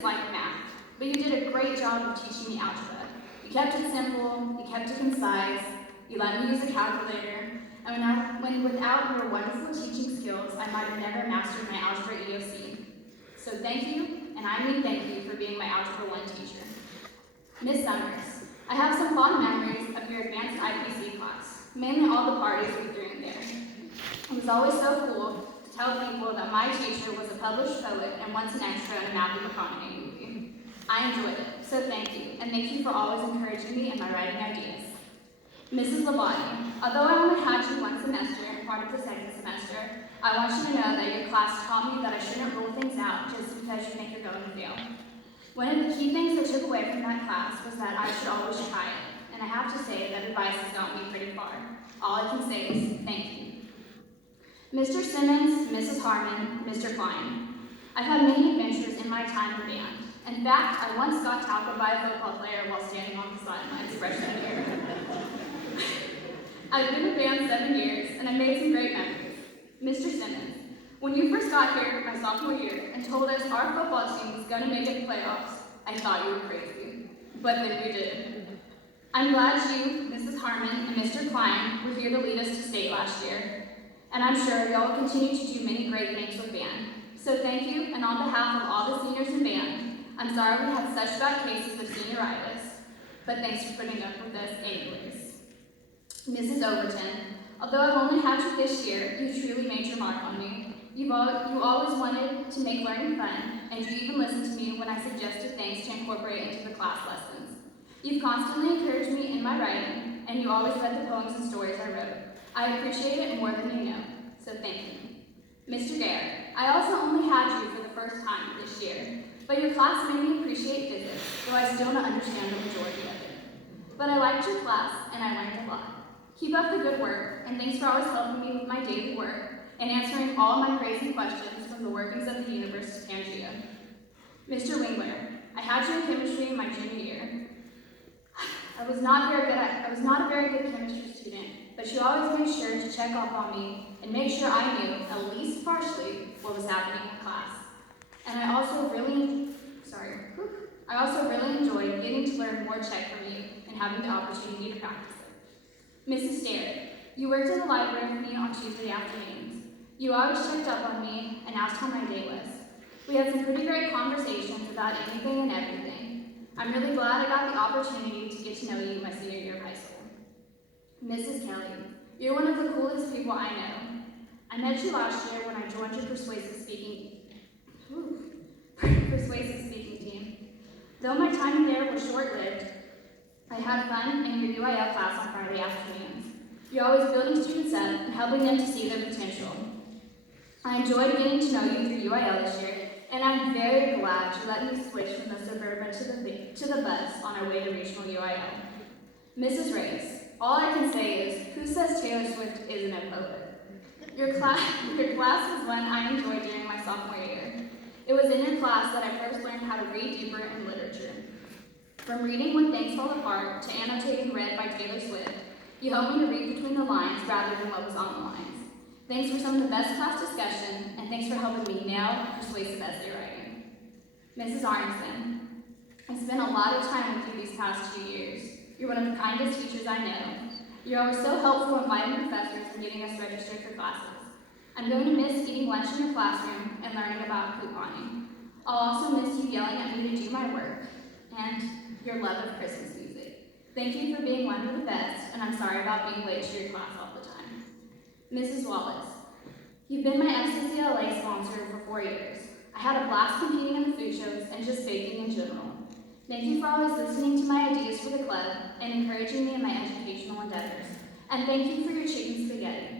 like math, but you did a great job of teaching me algebra. You kept it simple, you kept it concise, you let me use a calculator, and when without your wonderful teaching skills, I might have never mastered my algebra EOC. So thank you, and I mean thank you for being my Algebra 1 teacher. Miss Summers, I have some fond memories of your advanced IPC class, mainly all the parties we threw in there. It was always so cool to tell people that my teacher was a published poet and once an extra in a Matthew McConaughey movie. I enjoyed it, so thank you, and thank you for always encouraging me in my writing ideas. Mrs. Labonte, although I only had you one semester and part of the second semester, I want you to know that your class taught me that I shouldn't rule things out just because you think you're going to fail. One of the key things I took away from that class was that I should always try it, and I have to say that advice has got me pretty far. All I can say is thank you. Mr. Simmons, Mrs. Harmon, Mr. Klein, I've had many adventures in my time in band. In fact, I once got tackled by a football player while standing on the sidelines freshman year. I've been in band 7 years, and I made some great memories. Mr. Simmons, when you first got here my sophomore year and told us our football team was going to make it to playoffs, I thought you were crazy. But then we did. I'm glad you, Mrs. Harmon, and Mr. Klein were here to lead us to state last year. And I'm sure y'all will continue to do many great things with band. So thank you, and on behalf of all the seniors in band, I'm sorry we had such bad cases of senioritis, but thanks for putting up with us anyways. Mrs. Overton, although I've only had you this year, you truly made your mark on me. You always wanted to make learning fun, and you even listened to me when I suggested things to incorporate into the class lessons. You've constantly encouraged me in my writing, and you always read the poems and stories I wrote. I appreciate it more than you know, so thank you. Mr. Gare, I also only had you for the first time this year, but your class made me appreciate physics, though I still don't understand the majority of it. But I liked your class, and I learned a lot. Keep up the good work, and thanks for always helping me with my daily work and answering all my crazy questions from the workings of the universe to Pangea. Mr. Wingler, I had you in chemistry in my junior year. I was not a very good chemistry student, but you always made sure to check up on me and make sure I knew, at least partially, what was happening in class. And I also really enjoyed getting to learn more Czech from you and having the opportunity to practice it. Mrs. Sterrett, you worked in the library with me on Tuesday afternoons. You always checked up on me and asked how my day was. We had some pretty great conversations about anything and everything. I'm really glad I got the opportunity to get to know you my senior year of high school. Mus's Kelly, you're one of the coolest people I know. I met you last year when I joined your persuasive speaking team. Though my time there was short-lived, I had fun in your UIL class on Friday afternoons. You're always building students up and helping them to see their potential. I enjoyed getting to know you through UIL this year, and I'm very glad you let me switch from the Suburban to the bus on our way to regional UIL. Mrs. Race, all I can say is, who says Taylor Swift isn't a poet? Your class was one I enjoyed during my sophomore year. It was in your class that I first learned how to read deeper in literature. From reading When Things Fall Apart to annotating Read by Taylor Swift, you helped me to read between the lines rather than what was on the lines. Thanks for some of the best class discussion, and thanks for helping me nail persuasive essay writing. Mrs. Arneson, I spent a lot of time with you these past 2 years. You're one of the kindest teachers I know. You're always so helpful inviting professors and getting us registered for classes. I'm going to miss eating lunch in your classroom and learning about couponing. I'll also miss you yelling at me to do my work and your love of Christmas music. Thank you for being one of the best, and I'm sorry about being late to your class all the time. Mrs. Wallace, you've been my FCCLA sponsor for 4 years. I had a blast competing in the food shows and just baking in general. Thank you for always listening to my ideas for the club and encouraging me in my educational endeavors. And thank you for your chicken spaghetti.